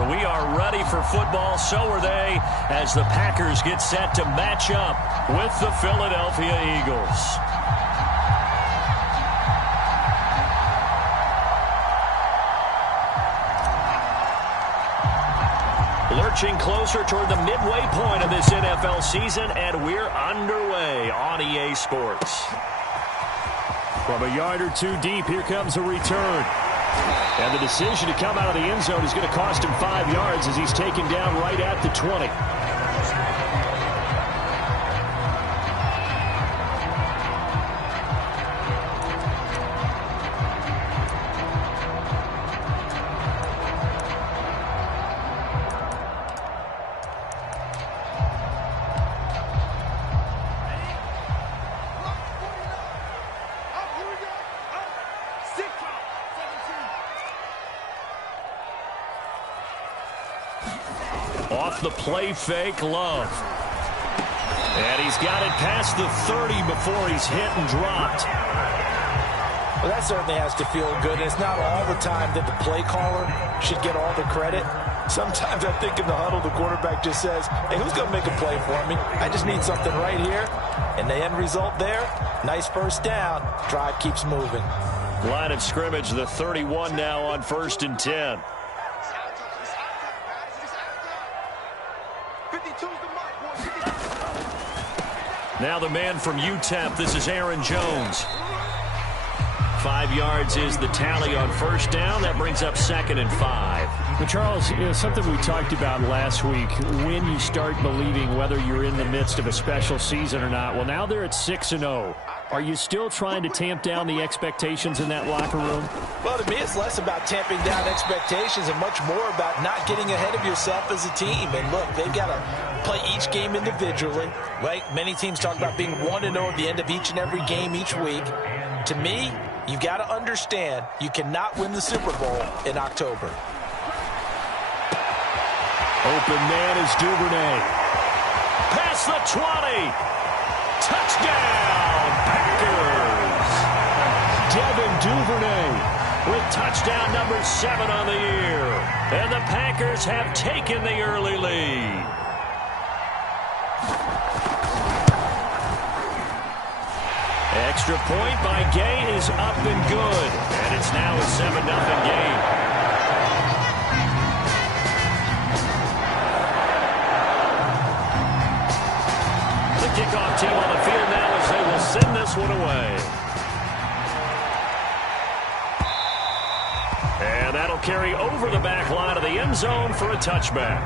We are ready for football, so are they, as the Packers get set to match up with the Philadelphia Eagles. Lurching closer toward the midway point of this NFL season, and we're underway on EA Sports. From a yard or two deep, here comes a return. And the decision to come out of the end zone is going to cost him 5 yards as he's taken down right at the 20. Off the play fake, Love. And he's got it past the 30 before he's hit and dropped. Well, that certainly has to feel good. It's not all the time that the play caller should get all the credit. Sometimes I think in the huddle, the quarterback just says, hey, who's going to make a play for me? I just need something right here. And the end result there, nice first down. Drive keeps moving. Line of scrimmage, the 31 now on 1st and 10. Now the man from UTEP, this is Aaron Jones. 5 yards is the tally on first down. That brings up 2nd and 5. But Charles, something we talked about last week, when you start believing whether you're in the midst of a special season or not. Well, now they're at 6-0. Are you still trying to tamp down the expectations in that locker room? Well, to me, it's less about tamping down expectations and much more about not getting ahead of yourself as a team. And look, they've got to play each game individually, right? Many teams talk about being 1-0 at the end of each and every game each week. To me, you've got to understand you cannot win the Super Bowl in October. Open man is Duvernay. Past the 20. Touchdown, Packers. Devin Duvernay with touchdown number 7 on the year. And the Packers have taken the early lead. Extra point by Gay is up and good. And it's now a 7-0 game. Kickoff team on the field now as they will send this one away. And that'll carry over the back line of the end zone for a touchback.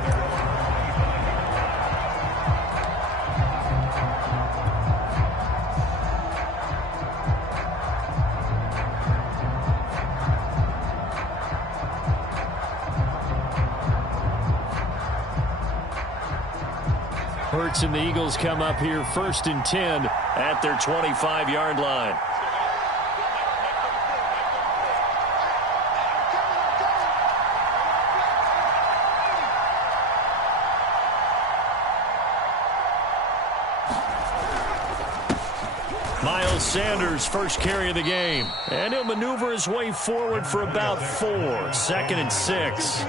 Hurts and the Eagles come up here 1st and 10 at their 25-yard line. Miles Sanders, first carry of the game. And he'll maneuver his way forward for about 4. 2nd and 6.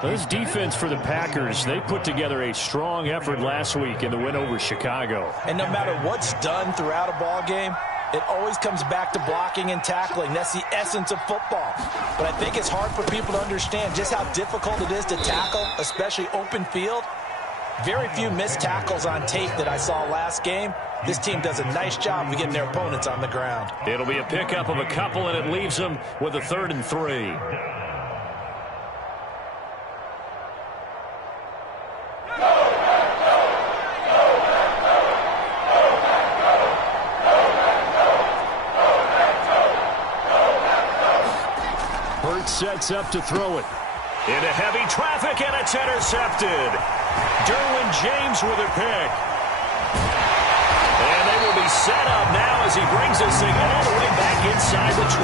This defense for the Packers, they put together a strong effort last week in the win over Chicago. And no matter what's done throughout a ball game, it always comes back to blocking and tackling. That's the essence of football. But I think it's hard for people to understand just how difficult it is to tackle, especially open field. Very few missed tackles on tape that I saw last game. This team does a nice job of getting their opponents on the ground. It'll be a pickup of a couple, and it leaves them with a 3rd and 3. Sets up to throw it. Into heavy traffic, and it's intercepted. Derwin James with a pick. And they will be set up now as he brings this thing all the way back inside the 20.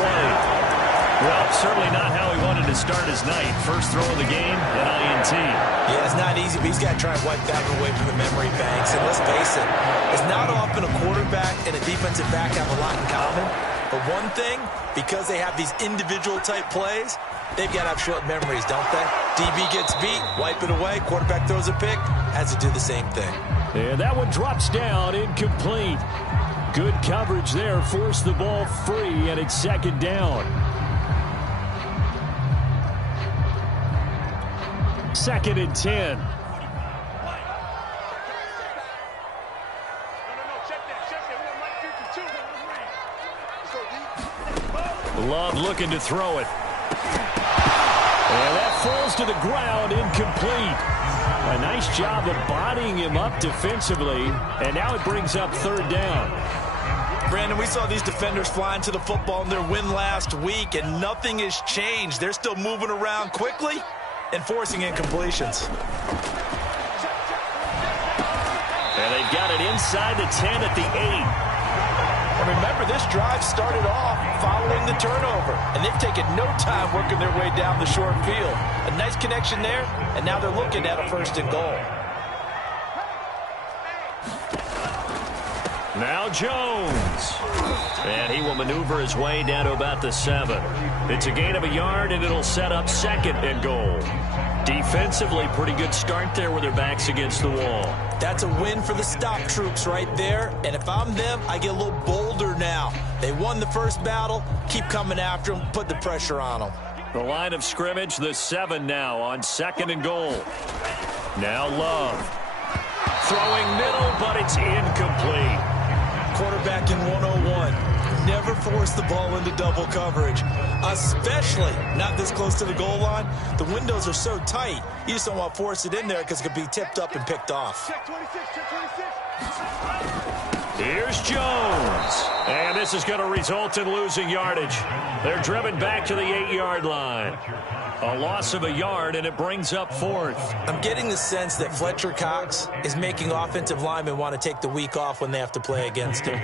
Well, certainly not how he wanted to start his night. First throw of the game, an INT. Yeah, it's not easy, but he's got to try and wipe that one away from the memory banks. And let's face it, it's not often a quarterback and a defensive back have a lot in common. But one thing, because they have these individual type plays, they've got to have short memories, don't they? DB gets beat, wipe it away, quarterback throws a pick, has to do the same thing. And that one drops down, incomplete. Good coverage there, forced the ball free, and it's second down. Second and 10. Love looking to throw it. And that falls to the ground, incomplete. A nice job of bodying him up defensively, and now it brings up third down. Brandon, we saw these defenders flying to the football in their win last week, and nothing has changed. They're still moving around quickly and forcing incompletions. And they've got it inside the 10 at the 8. And remember, this drive started off following the turnover, and they've taken no time working their way down the short field. A nice connection there, and now they're looking at a first and goal. Now Jones. And he will maneuver his way down to about the 7. It's a gain of a yard, and it'll set up second and goal. Defensively, pretty good start there with their backs against the wall. That's a win for the stop troops right there. And if I'm them, I get a little bolder now. They won the first battle. Keep coming after them. Put the pressure on them. The line of scrimmage, the 7 now on second and goal. Now Love. Throwing middle, but it's incomplete. Quarterback in 101. Never force the ball into double coverage, especially not this close to the goal line. The windows are so tight, you just don't want to force it in there because it could be tipped up and picked off. Here's Jones. And this is going to result in losing yardage. They're driven back to the 8-yard line. A loss of a yard, and it brings up fourth. I'm getting the sense that Fletcher Cox is making offensive linemen want to take the week off when they have to play against him.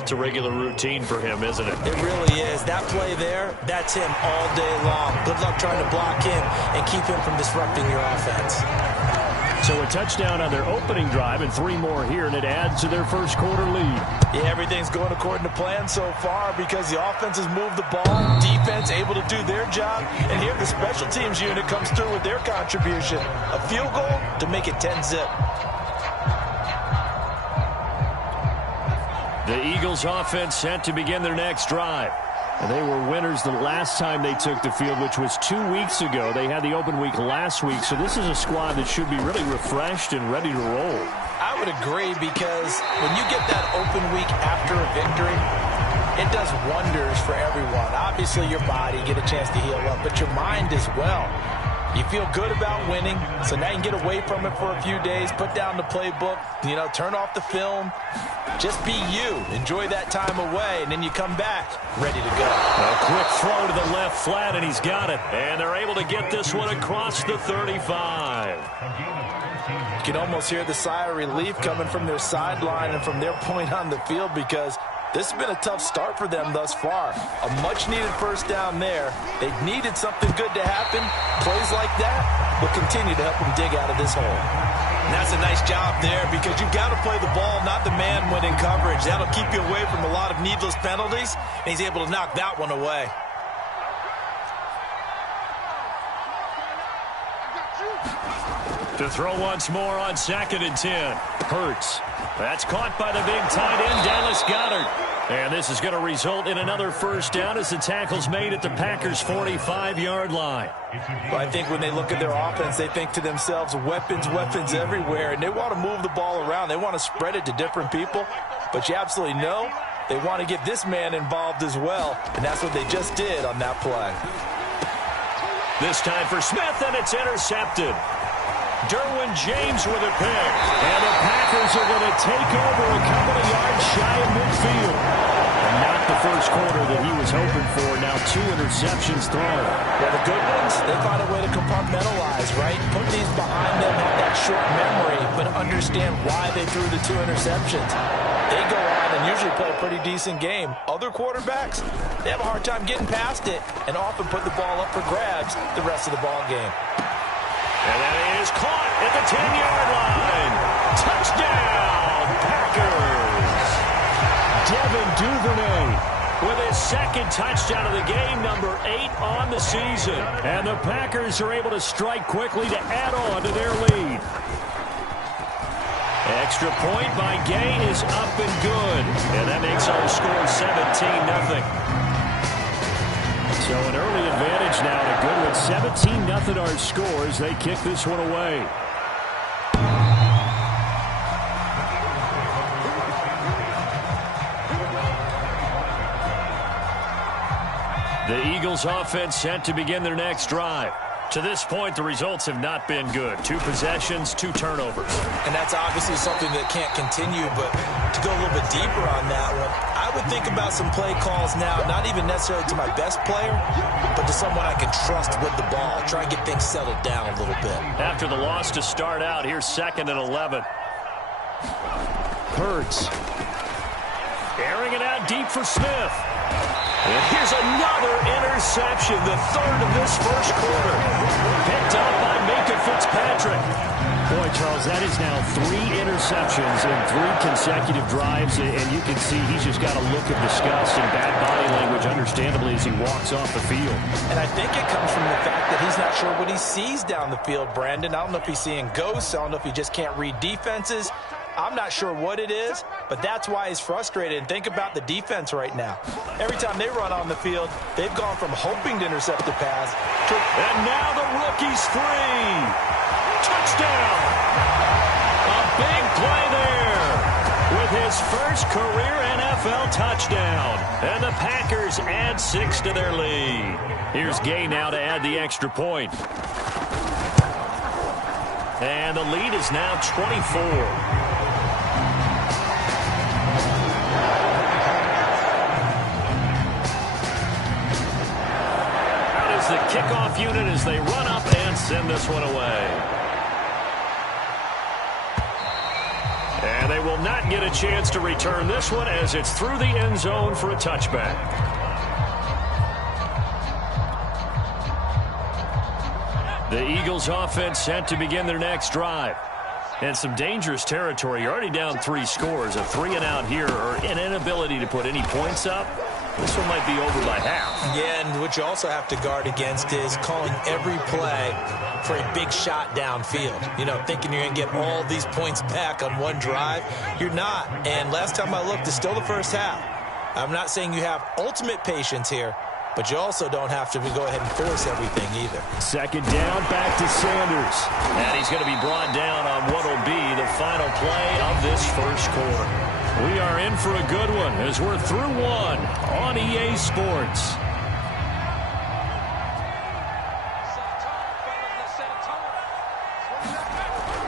It's a regular routine for him, isn't it? It really is. That play there, that's him all day long. Good luck trying to block him and keep him from disrupting your offense. So a touchdown on their opening drive and 3 more here, and it adds to their first quarter lead. Yeah, everything's going according to plan so far because the offense has moved the ball, defense able to do their job, and here the special teams unit comes through with their contribution. A field goal to make it 10-zip. The Eagles offense set to begin their next drive. And they were winners the last time they took the field, which was 2 weeks ago. They had the open week last week, so this is a squad that should be really refreshed and ready to roll. I would agree because when you get that open week after a victory, it does wonders for everyone. Obviously, your body, get a chance to heal up, but your mind as well. You feel good about winning, so now you can get away from it for a few days, put down the playbook, turn off the film. Just be you. Enjoy that time away, and then you come back ready to go. A quick throw to the left flat, and he's got it. And they're able to get this one across the 35. You can almost hear the sigh of relief coming from their sideline and from their point on the field because this has been a tough start for them thus far. A much-needed first down there. They needed something good to happen. Plays like that will continue to help them dig out of this hole. And that's a nice job there because you've got to play the ball, not the man when in coverage. That'll keep you away from a lot of needless penalties, and he's able to knock that one away. To throw once more on second and 10. Hurts. That's caught by the big tight end, Dallas Goedert. And this is going to result in another first down as the tackle's made at the Packers' 45-yard line. Well, I think when they look at their offense, they think to themselves, weapons, weapons everywhere. And they want to move the ball around. They want to spread it to different people. But you absolutely know they want to get this man involved as well. And that's what they just did on that play. This time for Smith, and it's intercepted. Derwin James with a pick. And the Packers are going to take over a couple of yards shy of midfield. And not the first quarter that he was hoping for. Now 2 interceptions thrown. Yeah, the good ones, they find a way to compartmentalize, right? Put these behind them, have that short memory, but understand why they threw the 2 interceptions. They go on and usually play a pretty decent game. Other quarterbacks, they have a hard time getting past it and often put the ball up for grabs the rest of the ball game. And that is caught at the 10-yard line. Touchdown, Packers. Devin Duvernay with his second touchdown of the game, number 8 on the season. And the Packers are able to strike quickly to add on to their lead. Extra point by Gay is up and good. And that makes our score 17-0. So an early advantage now to Goodwin. 17-0 our score as they kick this one away. The Eagles offense set to begin their next drive. To this point, the results have not been good. 2 possessions, 2 turnovers. And that's obviously something that can't continue, but to go a little bit deeper on that one, I would think about some play calls now, not even necessarily to my best player, but to someone I can trust with the ball. Try and get things settled down a little bit. After the loss to start out, here's 2nd and 11. Hurts. Airing it out deep for Smith. And here's another interception, the 3rd of this first quarter. Picked up by Minkah Fitzpatrick. Boy, Charles, that is now 3 interceptions in 3 consecutive drives, and you can see he's just got a look of disgust and bad body language, understandably, as he walks off the field. And I think it comes from the fact that he's not sure what he sees down the field, Brandon. I don't know if he's seeing ghosts. I don't know if he just can't read defenses. I'm not sure what it is, but that's why he's frustrated. And think about the defense right now. Every time they run on the field, they've gone from hoping to intercept the pass to... And now the rookie's free. Touchdown. A big play there with his first career NFL touchdown. And the Packers add 6 to their lead. Here's Gay now to add the extra point. And the lead is now 24. The kickoff unit as they run up and send this one away. And they will not get a chance to return this one as it's through the end zone for a touchback. The Eagles offense set to begin their next drive. And some dangerous territory. You're already down 3 scores. A 3-and-out here or an inability to put any points up. This one might be over by half. Yeah, and what you also have to guard against is calling every play for a big shot downfield. You know, thinking you're going to get all these points back on one drive. You're not. And last time I looked, it's still the first half. I'm not saying you have ultimate patience here, but you also don't have to go ahead and force everything either. 2nd down, back to Sanders. And he's going to be brought down on what will be the final play of this first quarter. We are in for a good one as we're through 1 on EA Sports.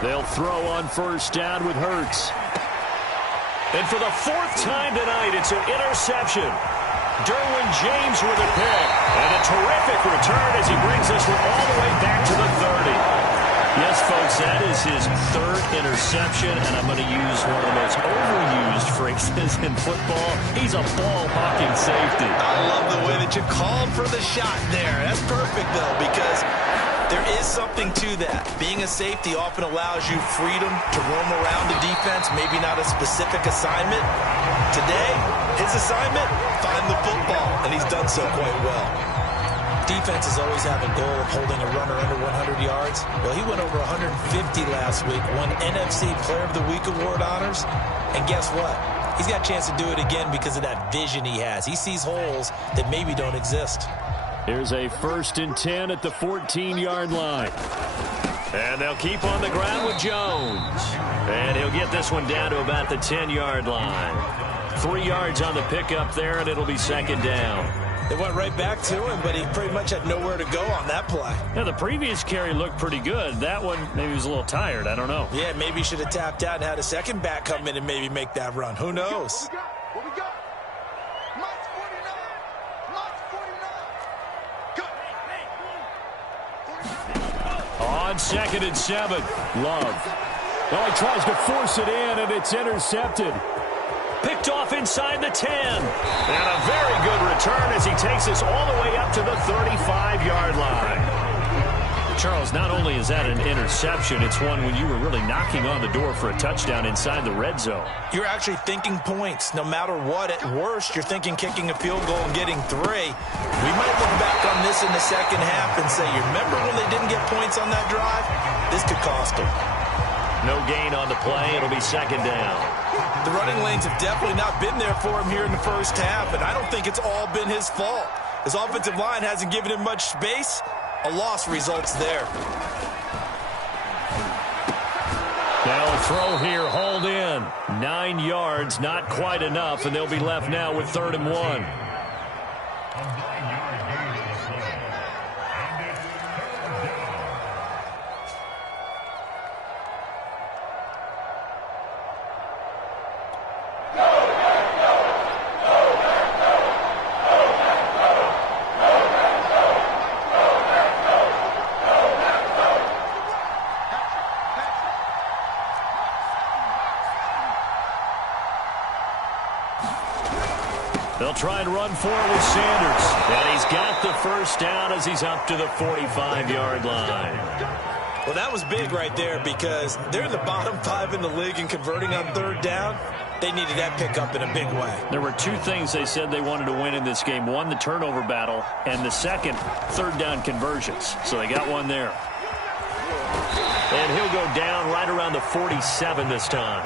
They'll throw on 1st down with Hurts. And for the 4th time tonight, it's an interception. Derwin James with a pick. And a terrific return as he brings this one all the way back to the 30. Yes, folks, that is his 3rd interception, and I'm going to use one of the most overused phrases in football. He's a ball-hawking safety. I love the way that you called for the shot there. That's perfect, though, because there is something to that. Being a safety often allows you freedom to roam around the defense, maybe not a specific assignment. Today, his assignment, find the football, and he's done so quite well. Defenses always have a goal of holding a runner under 100 yards. Well, he went over 150 last week, won NFC Player of the Week award honors. And guess what? He's got a chance to do it again because of that vision he has. He sees holes that maybe don't exist. Here's a 1st and 10 at the 14-yard line. And they'll keep on the ground with Jones. And he'll get this one down to about the 10-yard line. 3 yards on the pickup there, and it'll be 2nd down. They went right back to him, but he pretty much had nowhere to go on that play. Yeah, the previous carry looked pretty good. That one, maybe he was a little tired. I don't know. Yeah, maybe he should have tapped out and had a second back come in and maybe make that run. Who knows? What we got? Mike 49. Mike 49. Good. On 2nd and 7, Love. Well, he tries to force it in, and it's intercepted. Picked off inside the 10. And a very good return as he takes us all the way up to the 35-yard line. Charles, not only is that an interception, it's one when you were really knocking on the door for a touchdown inside the red zone. You're actually thinking points. No matter what, at worst, you're thinking kicking a field goal and getting 3. We might look back on this in the second half and say, you remember when they didn't get points on that drive? This could cost them. No gain on the play. It'll be second down. The running lanes have definitely not been there for him here in the first half, and I don't think it's all been his fault. His offensive line hasn't given him much space. A loss results there. They'll throw here, hold in. 9 yards, not quite enough, and they'll be left now with 3rd and 1. They'll try and run for it with Sanders. And he's got the first down as he's up to the 45-yard line. Well, that was big right there because they're in the bottom 5 in the league and converting on 3rd down. They needed that pickup in a big way. There were 2 things they said they wanted to win in this game. One, the turnover battle, and the second, 3rd down conversions. So they got one there. And he'll go down right around the 47 this time.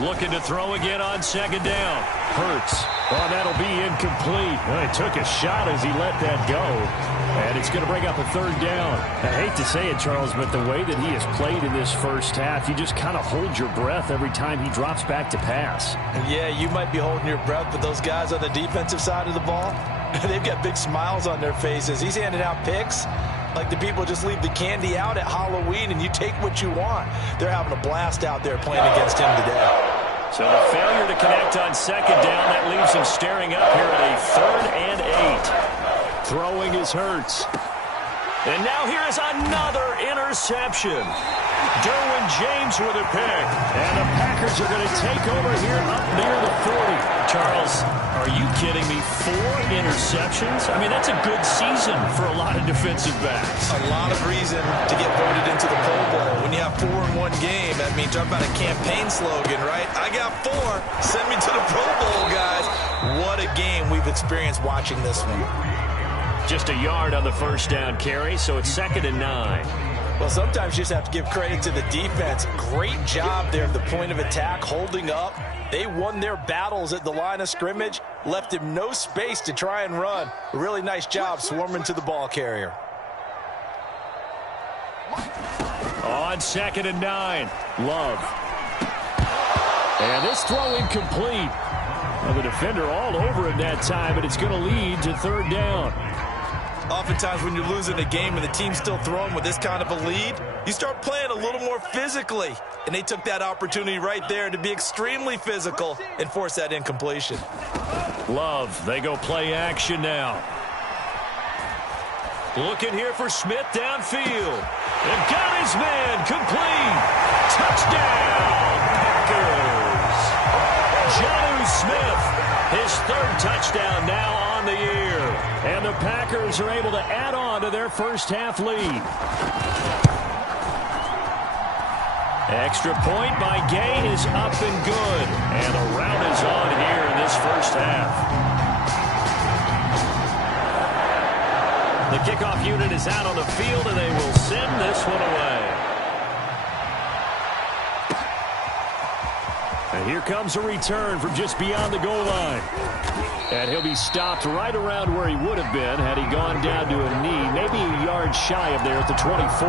Looking to throw again on 2nd down. Hurts. Oh, that'll be incomplete. Well, he took a shot as he let that go. And it's going to bring up a 3rd down. I hate to say it, Charles, but the way that he has played in this first half, you just kind of hold your breath every time he drops back to pass. Yeah, you might be holding your breath, but those guys on the defensive side of the ball, they've got big smiles on their faces. He's handing out picks like the people just leave the candy out at Halloween and you take what you want. They're having a blast out there playing against him today. So the failure to connect on 2nd down, that leaves him staring up here at a 3rd and 8. Throwing is Hurts. And now here is another interception. Derwin James with a pick. And the Packers are going to take over here up near the 40. Charles, are you kidding me? 4 interceptions? I mean, that's a good season for a lot of defensive backs. A lot of reason to get voted into the Pro Bowl. When you have 4 in one game, I mean, talk about a campaign slogan, right? I got 4. Send me to the Pro Bowl, guys. What a game we've experienced watching this one. Just a yard on the first down carry, so it's 2nd and 9. Well, sometimes you just have to give credit to the defense. Great job there at the point of attack, holding up. They won their battles at the line of scrimmage, left him no space to try and run. A really nice job swarming to the ball carrier. On 2nd and 9, Love. And this throw incomplete. Well, the defender all over him that time, but it's going to lead to 3rd down. Oftentimes when you're losing a game and the team's still throwing with this kind of a lead, you start playing a little more physically. And they took that opportunity right there to be extremely physical and force that incompletion. Love, they go play action now. Looking here for Smith downfield. And got his man complete. Touchdown, Packers. Jonnu Smith, his 3rd touchdown now on the year. And the Packers are able to add on to their first half lead. Extra point by Gay is up and good. And the rout is on here in this first half. The kickoff unit is out on the field, and they will send this one away. And here comes a return from just beyond the goal line. And he'll be stopped right around where he would have been had he gone down to a knee, maybe a yard shy of there at the 24.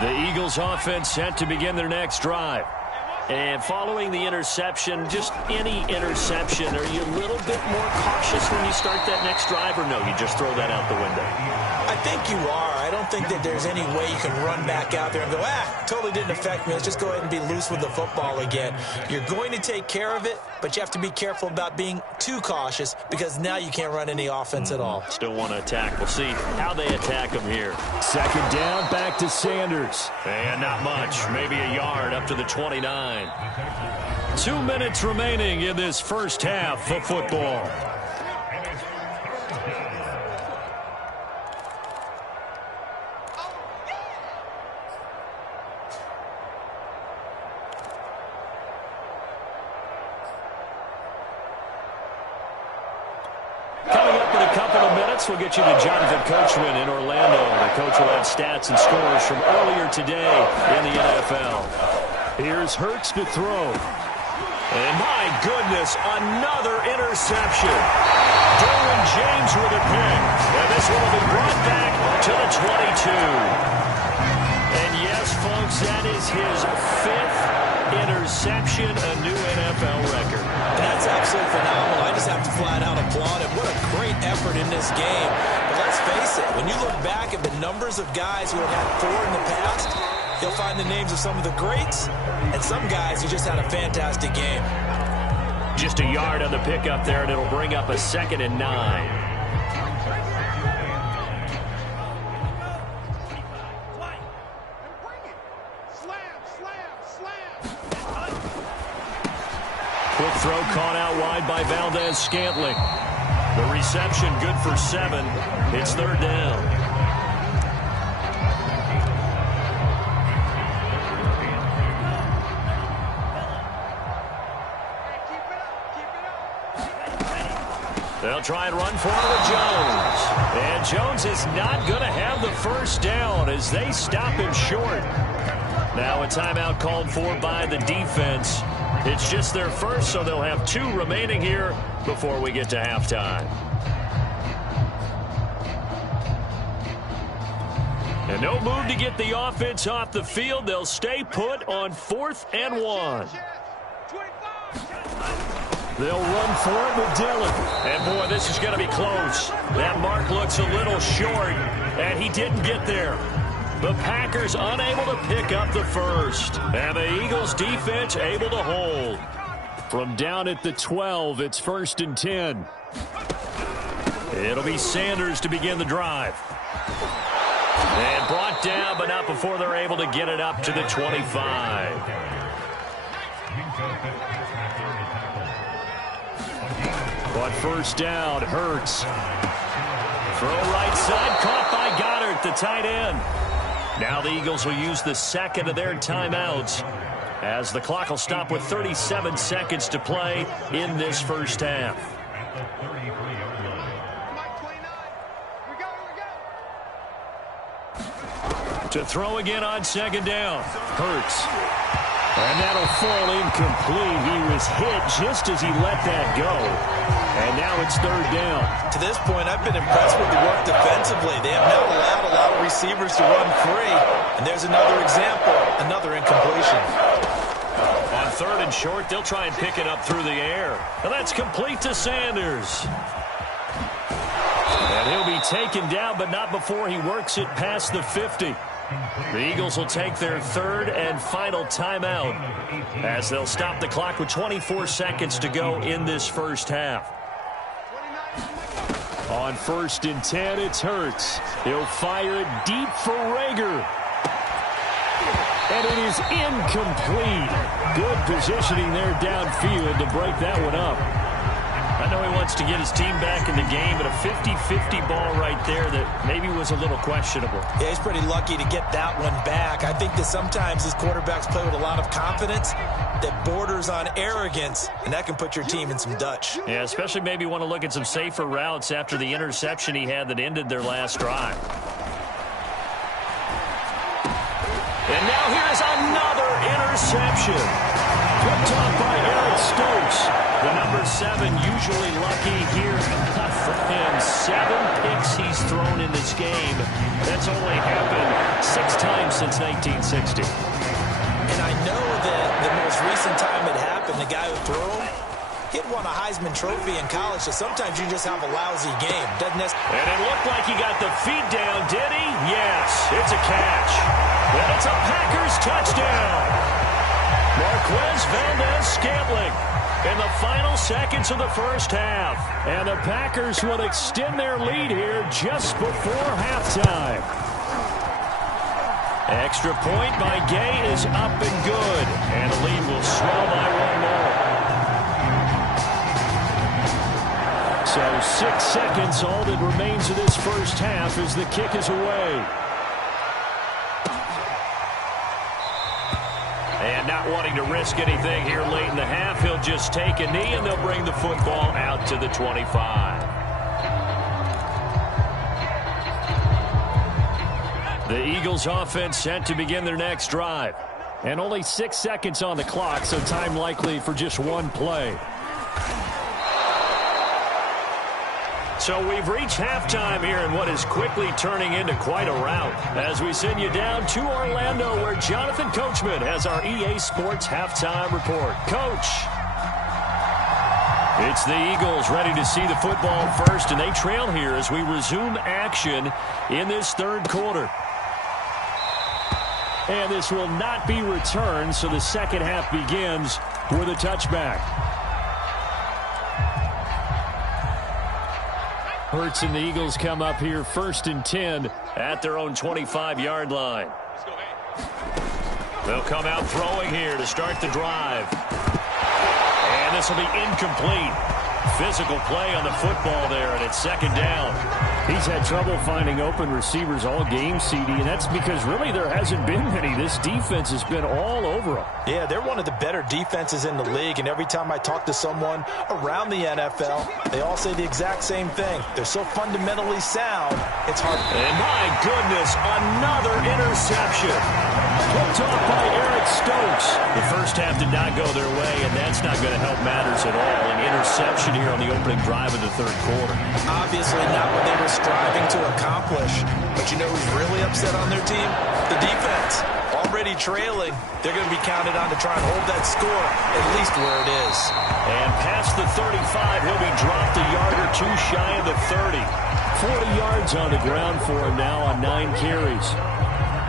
The Eagles offense set to begin their next drive. And following the interception, just any interception, are you a little bit more cautious when you start that next drive, or no, you just throw that out the window? I think you are. I don't think that there's any way you can run back out there and go, totally didn't affect me. Let's just go ahead and be loose with the football again. You're going to take care of it, but you have to be careful about being too cautious because now you can't run any offense at all. Still want to attack. We'll see how they attack him here. Second down, back to Sanders. And not much. Maybe a yard up to the 29. 2 minutes remaining in this first half of football. We'll get you to Jonathan Coachman in Orlando. The coach will have stats and scores from earlier today in the NFL. Here's Hurts to throw. And my goodness, another interception. Derwin James with a pick. And this one will be brought back to the 22. And yes, folks, that is his 5th interception, a new NFL record. That's absolutely phenomenal. I just have to flat out applaud him. What a great effort in this game. But let's face it, when you look back at the numbers of guys who have had 4 in the past, you'll find the names of some of the greats and some guys who just had a fantastic game. Just a yard on the pickup there, and it'll bring up a 2nd and 9. Quick throw caught out wide by Valdez-Scantling. The reception good for 7. It's 3rd down. They'll try and run for it with Jones. And Jones is not going to have the first down as they stop him short. Now a timeout called for by the defense. It's just their first, so they'll have 2 remaining here before we get to halftime. And no move to get the offense off the field. They'll stay put on 4th and 1. They'll run for it with Dillon. And, boy, this is going to be close. That mark looks a little short, and he didn't get there. The Packers unable to pick up the first. And the Eagles defense able to hold. From down at the 12, it's 1st and 10. It'll be Sanders to begin the drive. And brought down, but not before they're able to get it up to the 25. But first down, Hurts. Throw right side, caught by Goddard, the tight end. Now the Eagles will use the 2nd of their timeouts as the clock will stop with 37 seconds to play in this first half. To throw again on 2nd down. Hurts. And that'll fall incomplete. He was hit just as he let that go. And now it's 3rd down. To this point, I've been impressed with the work defensively. They have not allowed a lot of receivers to run free. And there's another example, another incompletion. On 3rd and short, they'll try and pick it up through the air. And that's complete to Sanders. And he'll be taken down, but not before he works it past the 50. The Eagles will take their 3rd and final timeout as they'll stop the clock with 24 seconds to go in this first half. On 1st and 10, it's Hurts. He'll fire it deep for Rager. And it is incomplete. Good positioning there downfield to break that one up. I know he wants to get his team back in the game, but a 50-50 ball right there that maybe was a little questionable. Yeah, he's pretty lucky to get that one back. I think that sometimes his quarterbacks play with a lot of confidence that borders on arrogance, and that can put your team in some Dutch. Yeah, especially maybe want to look at some safer routes after the interception he had that ended their last drive. And now here's another interception. Picked off by Eric Stokes. The number 7 usually lucky here. Not for him. 7 picks he's thrown in this game. That's only happened 6 times since 1960. And I know that the most recent time it happened, the guy who threw him, Kid won a Heisman Trophy in college, so sometimes you just have a lousy game. Doesn't necessarily. And it looked like he got the feet down, did he? Yes, it's a catch. And it's a Packers touchdown. Marquez Valdes-Scantling in the final seconds of the first half. And the Packers will extend their lead here just before halftime. Extra point by Gay is up and good. And the lead will swell by one more. So 6 seconds, all that remains of this first half as the kick is away. And not wanting to risk anything here late in the half, he'll just take a knee and they'll bring the football out to the 25. The Eagles offense set to begin their next drive. And only 6 seconds on the clock, so time likely for just one play. So we've reached halftime here in what is quickly turning into quite a rout as we send you down to Orlando where Jonathan Coachman has our EA Sports halftime report. Coach. It's the Eagles ready to see the football first, and they trail here as we resume action in this third quarter. And this will not be returned, so the second half begins with a touchback. Hurts and the Eagles come up here 1st and 10 at their own 25-yard line. They'll come out throwing here to start the drive. And this will be incomplete. Physical play on the football there, and it's second down. He's had trouble finding open receivers all game, CD, and that's because really there hasn't been many. This defense has been all over them. Yeah, they're one of the better defenses in the league, and every time I talk to someone around the NFL, they all say the exact same thing. They're so fundamentally sound, it's hard. And my goodness, another interception. Picked off by Eric Stokes. The first half did not go their way, and that's not going to help matters at all. An interception here on the opening drive of the third quarter. Obviously not what they were striving to accomplish. But you know who's really upset on their team? The defense. Already trailing. They're going to be counted on to try and hold that score, at least where it is. And past the 35, he'll be dropped a yard or two shy of the 30. 40 yards on the ground for him now on 9 carries.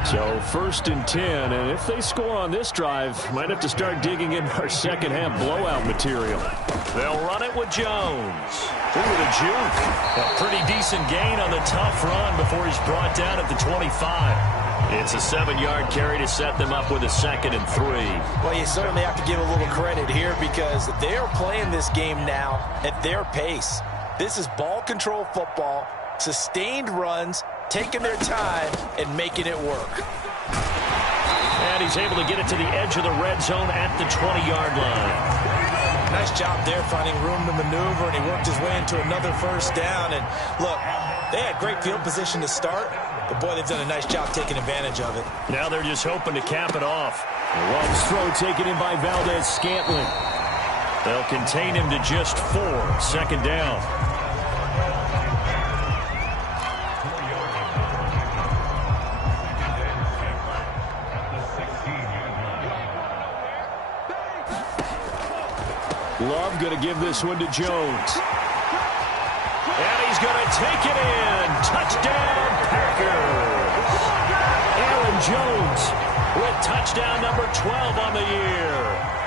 So 1st and 10, and if they score on this drive, might have to start digging in our second half blowout material. They'll run it with Jones. Ooh, the juke. A pretty decent gain on the tough run before he's brought down at the 25. It's a 7-yard carry to set them up with a 2nd and 3. Well, you certainly have to give a little credit here because they are playing this game now at their pace. This is ball control football, sustained runs, taking their time and making it work. And he's able to get it to the edge of the red zone at the 20-yard line. Nice job there finding room to maneuver, and he worked his way into another first down. And look, they had great field position to start, but boy, they've done a nice job taking advantage of it. Now they're just hoping to cap it off. Long throw taken in by Valdes-Scantling. They'll contain him to just 4. 2nd down. Love going to give this one to Jones. And he's going to take it in. Touchdown, Packers. Aaron Jones with touchdown number 12 on the year.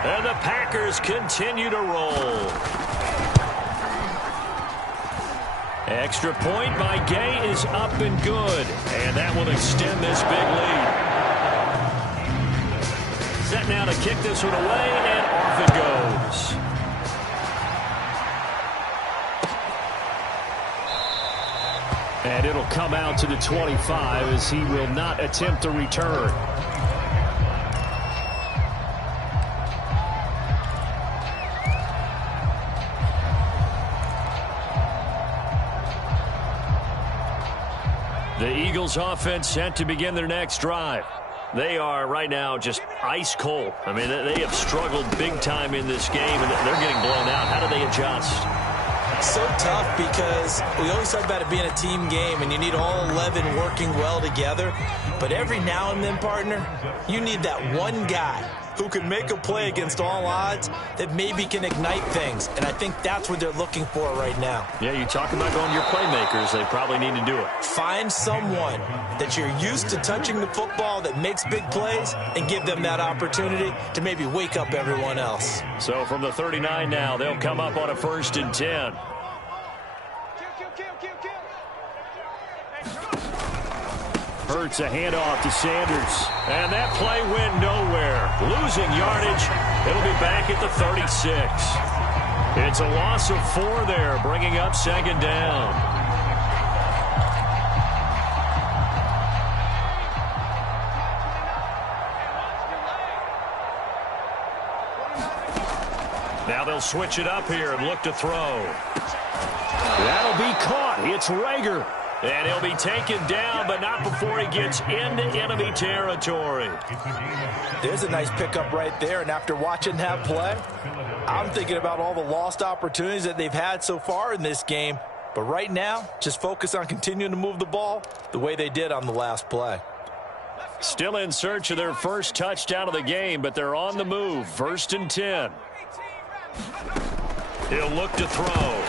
And the Packers continue to roll. Extra point by Gay is up and good. And that will extend this big lead. Set now to kick this one away, and off it goes. And it'll come out to the 25 as he will not attempt a return. The Eagles offense set to begin their next drive. They are right now just ice cold. I mean, they have struggled big time in this game, and they're getting blown out. How do they adjust? So tough because we always talk about it being a team game and you need all 11 working well together. But every now and then, partner, you need that one guy who can make a play against all odds that maybe can ignite things. And I think that's what they're looking for right now. Yeah, you talk about going to your playmakers. They probably need to do it. Find someone that you're used to touching the football that makes big plays and give them that opportunity to maybe wake up everyone else. So from the 39 now, they'll come up on a 1st and 10. Hurts a handoff to Sanders. And that play went nowhere. Losing yardage. It'll be back at the 36. It's a loss of 4 there, bringing up 2nd down. Now they'll switch it up here and look to throw. That'll be caught. It's Rager. And he'll be taken down, but not before he gets into enemy territory. There's a nice pickup right there, and after watching that play, I'm thinking about all the lost opportunities that they've had so far in this game. But right now, just focus on continuing to move the ball the way they did on the last play. Still in search of their first touchdown of the game, but they're on the move. 1st and 10. He'll look to throw.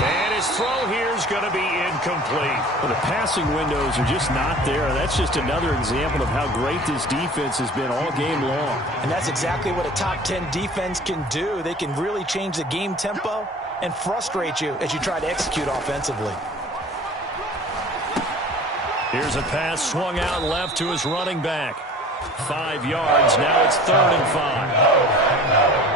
And his throw here is going to be incomplete. Well, the passing windows are just not there. That's just another example of how great this defense has been all game long. And that's exactly what a top 10 defense can do. They can really change the game tempo and frustrate you as you try to execute offensively. Here's a pass swung out left to his running back. 5 yards. Now it's 3rd and 5.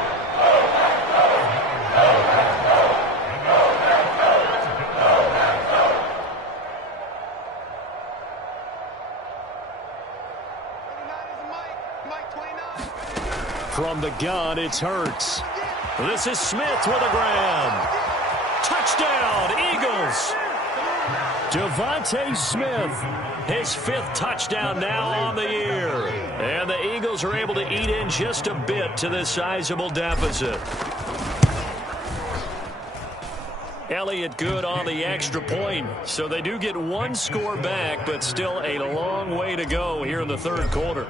From the gun, it's Hurts. This is Smith with a grab. Touchdown, Eagles. Devontae Smith, his 5th touchdown now on the year. And the Eagles are able to eat in just a bit to this sizable deficit. Elliott good on the extra point, so they do get 1 score back, but still a long way to go here in the 3rd quarter.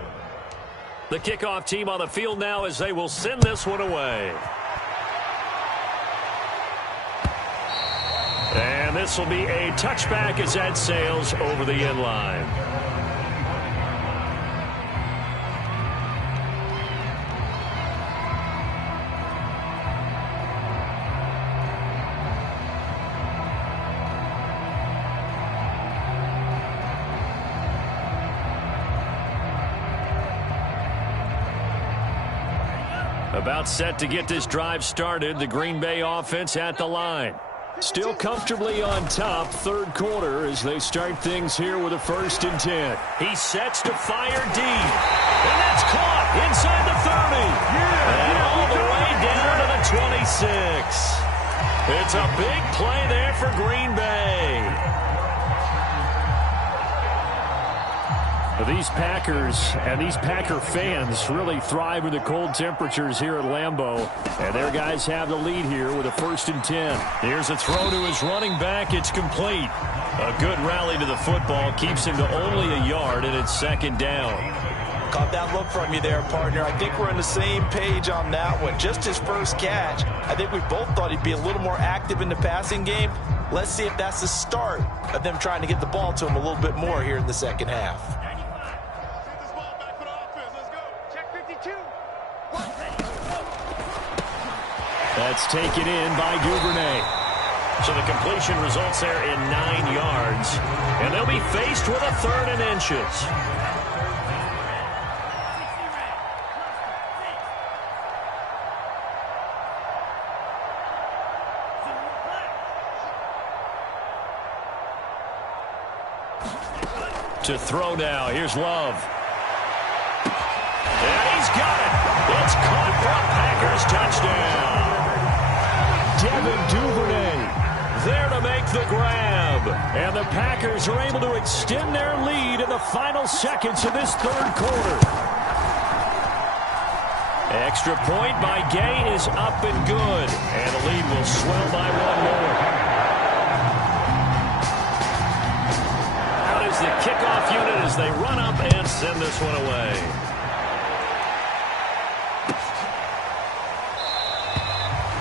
The kickoff team on the field now as they will send this one away. And this will be a touchback as that sails over the end line. About set to get this drive started. The Green Bay offense at the line. Still comfortably on top, 3rd quarter as they start things here with a 1st and 10. He sets to fire deep. And that's caught inside the 30. And all the way down to the 26. It's a big play there for Green Bay. These Packers and these Packer fans really thrive in the cold temperatures here at Lambeau. And their guys have the lead here with a 1st and 10. Here's a throw to his running back. It's complete. A good rally to the football. Keeps him to only a yard, and it's 2nd down. Caught that look from you there, partner. I think we're on the same page on that one. Just his first catch. I think we both thought he'd be a little more active in the passing game. Let's see if that's the start of them trying to get the ball to him a little bit more here in the 2nd half. That's taken in by Duvernay. So the completion results there in 9 yards. And they'll be faced with a 3rd and inches. To throw now. Here's Love. And he's got it. It's caught for a Packers touchdown. Devin Duvernay there to make the grab. And the Packers are able to extend their lead in the final seconds of this 3rd quarter. Extra point by Gay is up and good. And the lead will swell by one more. Out is the kickoff unit as they run up and send this one away.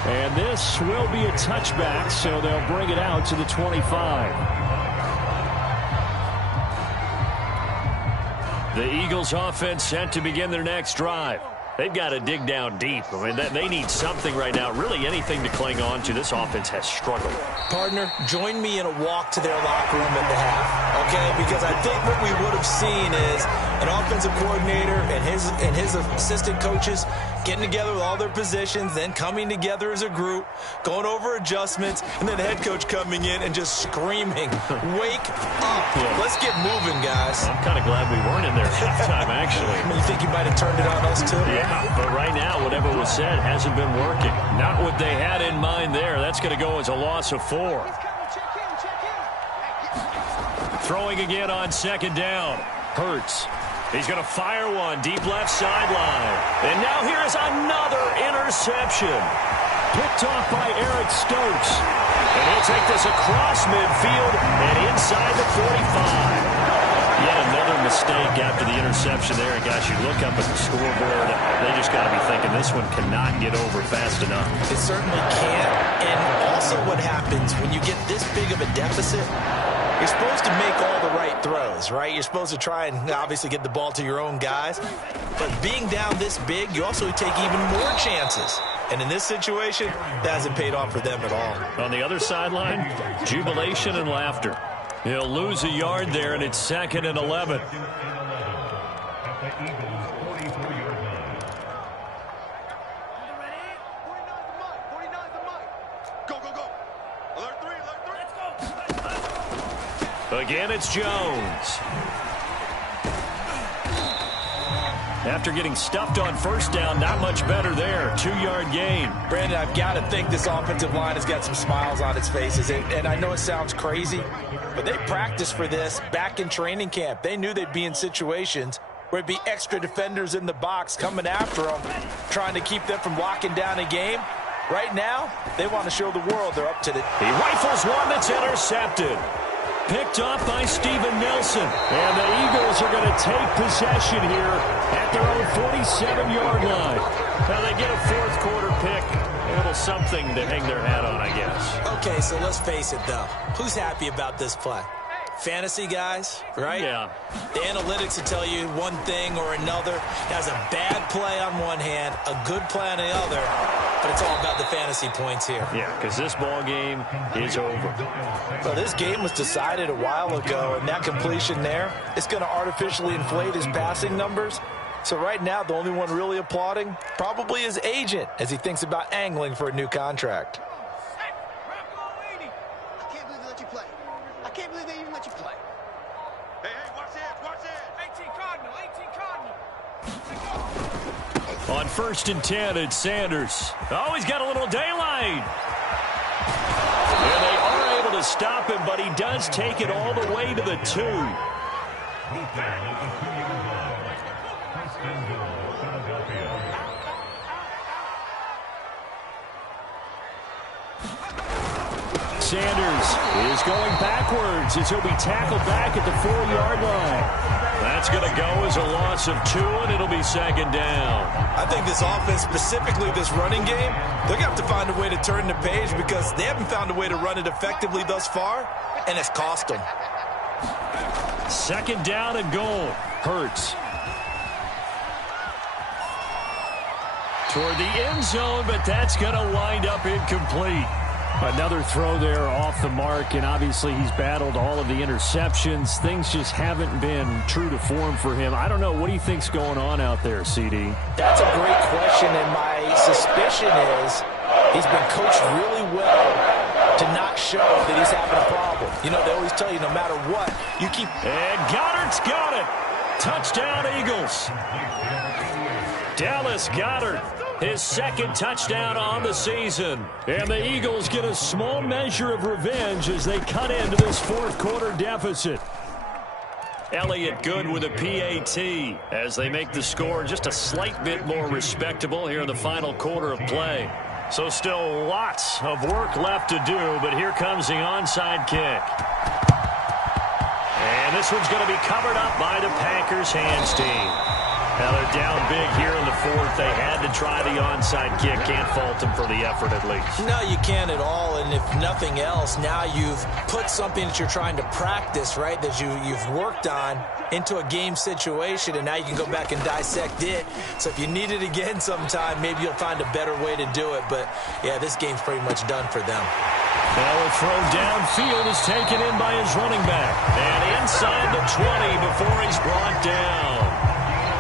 And this will be a touchback, so they'll bring it out to the 25. The Eagles offense set to begin their next drive. They've got to dig down deep. I mean, they need something right now, really anything to cling on to. This offense has struggled. Partner, join me in a walk to their locker room at the half, okay? Because I think what we would have seen is an offensive coordinator and his assistant coaches getting together with all their positions, then coming together as a group, going over adjustments, and then the head coach coming in and just screaming, wake up. Yeah. Let's get moving, guys. I'm kind of glad we weren't in there at halftime, actually. You think you might have turned it on us, too? Yeah, but right now, whatever was said hasn't been working. Not what they had in mind there. That's going to go as a loss of 4. Throwing again on second down. Hurts. He's going to fire one deep left sideline. And now here is another interception. Picked off by Eric Stokes. And he'll take this across midfield and inside the 45. Yet another mistake after the interception there. And guys, you look up at the scoreboard, they just got to be thinking this one cannot get over fast enough. It certainly can't. And also what happens when you get this big of a deficit, you're supposed to make all the right throws, right? You're supposed to try and obviously get the ball to your own guys. But being down this big, you also take even more chances. And in this situation, that hasn't paid off for them at all. On the other sideline, jubilation and laughter. He'll lose a yard there, and it's 2nd and 11. Again, it's Jones. After getting stuffed on first down, not much better there. 2-yard gain. Brandon, I've got to think this offensive line has got some smiles on its faces. And I know it sounds crazy, but they practiced for this back in training camp. They knew they'd be in situations where it'd be extra defenders in the box coming after them, trying to keep them from locking down a game. Right now, they want to show the world they're up to it. He rifles one that's intercepted. Picked off by Steven Nelson. And the Eagles are going to take possession here at their own 47-yard line. Now they get a fourth-quarter pick. A little something to hang their hat on, I guess. Okay, so let's face it, though. Who's happy about this play? Fantasy guys, right? Yeah. The analytics will tell you one thing or another. Has a bad play on one hand, a good play on the other, but it's all about the fantasy points here. Yeah, because this ball game is over. Well, this game was decided a while ago, and that completion there, it's going to artificially inflate his passing numbers. So right now, the only one really applauding probably his agent as he thinks about angling for a new contract. I can't believe they let you play. I can't believe they even let you play. Hey, watch this. 18 Cardinal. On 1st and 10, it's Sanders. Oh, he's got a little daylight. And they are able to stop him, but he does take it all the way to the 2. Sanders is going backwards as he'll be tackled back at the 4-yard line. That's going to go as a loss of 2, and it'll be 2nd down. I think this offense, specifically this running game, they're going to have to find a way to turn the page because they haven't found a way to run it effectively thus far, and it's cost them. 2nd down and goal. Hurts. Toward the end zone, but that's going to wind up incomplete. Another throw there off the mark, and obviously he's battled all of the interceptions. Things just haven't been true to form for him. I don't know. What do you think's going on out there, CD? That's a great question, and my suspicion is he's been coached really well to not show that he's having a problem. You know, they always tell you no matter what, you keep... And Goddard's got it. Touchdown, Eagles. Dallas Goedert. His 2nd touchdown on the season. And the Eagles get a small measure of revenge as they cut into this 4th-quarter deficit. Elliott good with a PAT as they make the score just a slight bit more respectable here in the final quarter of play. So still lots of work left to do, but here comes the onside kick. And this one's going to be covered up by the Packers hands team. Now they're down big here in the fourth. They had to try the onside kick. Can't fault them for the effort at least. No, you can't at all. And if nothing else, now you've put something that you're trying to practice, right, that you've worked on into a game situation, and now you can go back and dissect it. So if you need it again sometime, maybe you'll find a better way to do it. But, yeah, this game's pretty much done for them. Now a throw downfield is taken in by his running back. And inside the 20 before he's brought down.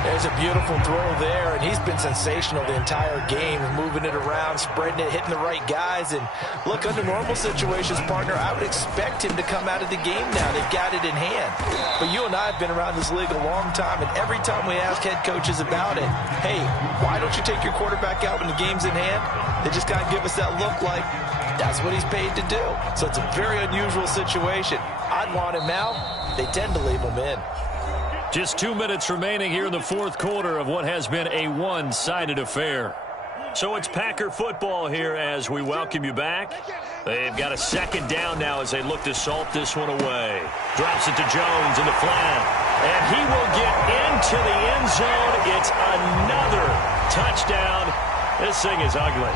There's a beautiful throw there, and he's been sensational the entire game, moving it around, spreading it, hitting the right guys. And look, under normal situations, partner, I would expect him to come out of the game now. They've got it in hand. But you and I have been around this league a long time, and every time we ask head coaches about it, hey, why don't you take your quarterback out when the game's in hand? They just kind of give us that look like that's what he's paid to do. So it's a very unusual situation. I'd want him out. They tend to leave him in. Just 2 minutes remaining here in the fourth quarter of what has been a one-sided affair. So it's Packer football here as we welcome you back. They've got a second down now as they look to salt this one away. Drops it to Jones in the flat. And he will get into the end zone. It's another touchdown. This thing is ugly.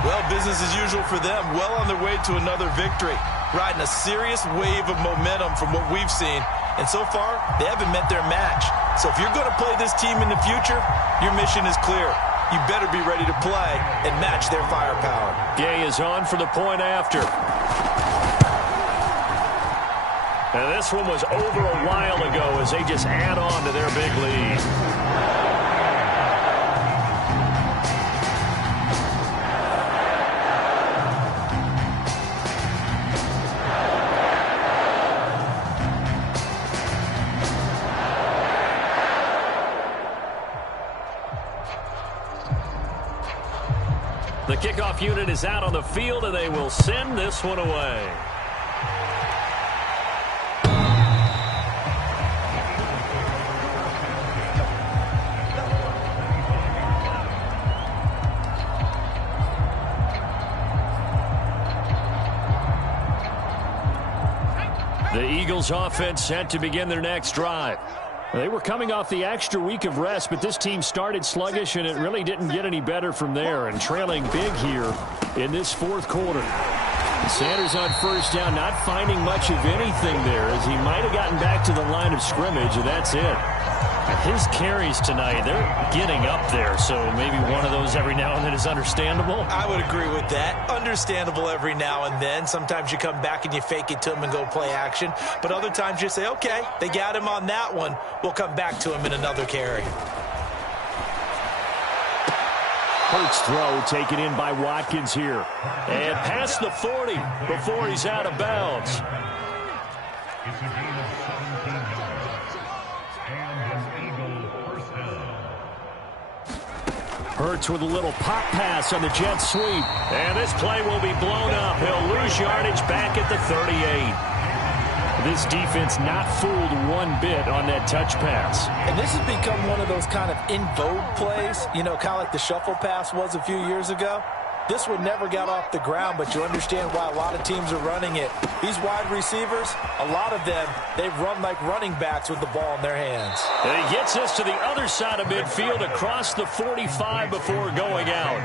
Well, business as usual for them. Well on their way to another victory. Riding a serious wave of momentum from what we've seen. And so far, they haven't met their match. So if you're going to play this team in the future, your mission is clear. You better be ready to play and match their firepower. Gay is on for the point after. And this one was over a while ago as they just add on to their big lead. The kickoff unit is out on the field, and they will send this one away. The Eagles offense set to begin their next drive. They were coming off the extra week of rest, but this team started sluggish, and it really didn't get any better from there, and trailing big here in this fourth quarter. Sanders on first down, not finding much of anything there, as he might have gotten back to the line of scrimmage, and that's it. His carries tonight, they're getting up there, so maybe one of those every now and then is understandable. I would agree with that. Understandable every now and then. Sometimes you come back and you fake it to him and go play action. But other times you say, okay, they got him on that one. We'll come back to him in another carry. Hurts throw taken in by Watkins here. And past the 40 before he's out of bounds. Hurts with a little pop pass on the jet sweep. And this play will be blown up. He'll lose yardage back at the 38. This defense not fooled one bit on that touch pass. And this has become one of those kind of in vogue plays, you know, kind of like the shuffle pass was a few years ago. This one never got off the ground, but you understand why a lot of teams are running it. These wide receivers, a lot of them, they run like running backs with the ball in their hands. And he gets us to the other side of midfield across the 45 before going out.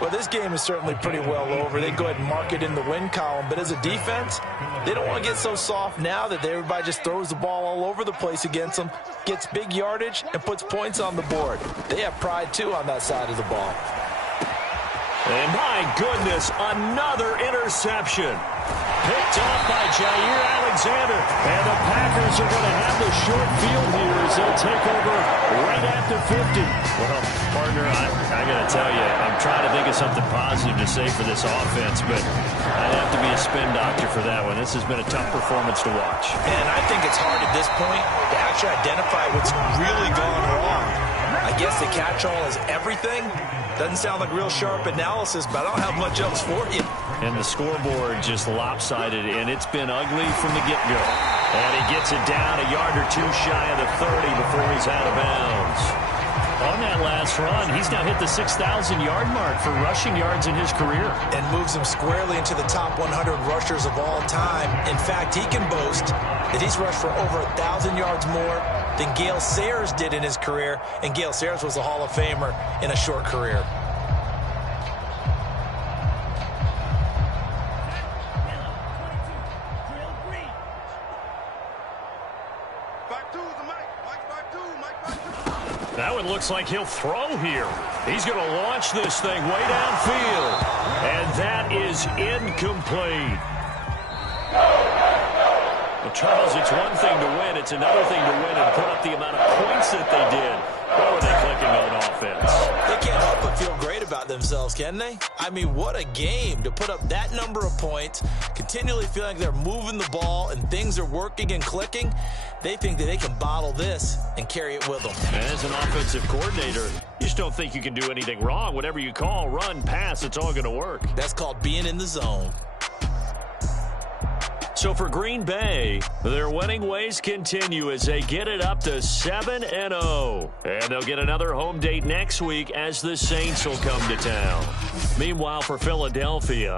Well, this game is certainly pretty well over. They go ahead and mark it in the win column. But as a defense, they don't want to get so soft now that everybody just throws the ball all over the place against them, gets big yardage, and puts points on the board. They have pride, too, on that side of the ball. And my goodness, another interception. Picked off by Jair Alexander. And the Packers are going to have the short field here as they'll take over right at the 50. Well, partner, I got to tell you, I'm trying to think of something positive to say for this offense, but I'd have to be a spin doctor for that one. This has been a tough performance to watch. And I think it's hard at this point to actually identify what's really gone wrong. I guess the catch-all is everything. Doesn't sound like real sharp analysis, but I don't have much else for you. And the scoreboard just lopsided, and it's been ugly from the get-go. And he gets it down a yard or two shy of the 30 before he's out of bounds. On that last run, he's now hit the 6,000-yard mark for rushing yards in his career. And moves him squarely into the top 100 rushers of all time. In fact, he can boast that he's rushed for over 1,000 yards more than Gale Sayers did in his career. And Gale Sayers was a Hall of Famer in a short career. That one looks like he'll throw here. He's going to launch this thing way downfield. And that is incomplete. Well, Charles, it's one thing to win. It's another thing to win and put up the amount of points that they did. Boy, were they clicking on offense. They can't help but feel great about themselves, can they? I mean, what a game to put up that number of points, continually feeling like they're moving the ball and things are working and clicking. They think that they can bottle this and carry it with them. As an offensive coordinator, you just don't think you can do anything wrong. Whatever you call, run, pass, it's all going to work. That's called being in the zone. So for Green Bay, their winning ways continue as they get it up to 7-0. And they'll get another home date next week as the Saints will come to town. Meanwhile, for Philadelphia,